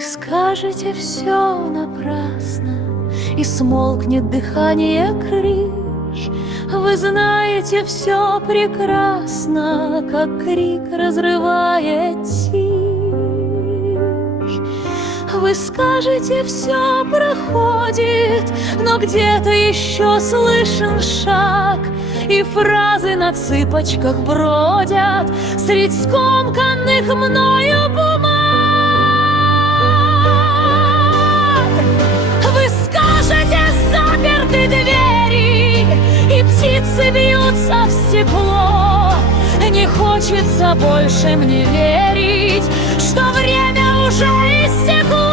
Вы скажете все напрасно, и смолкнет дыхание крыш. Вы знаете все прекрасно, как крик разрывает тишь. Вы скажете, все проходит, но где-то еще слышен шаг, и фразы на цыпочках бродят средь скомканных мною бумаг. Вы скажете, заперты двери, и птицы бьются в стекло. Не хочется больше мне верить, что время уже истекло.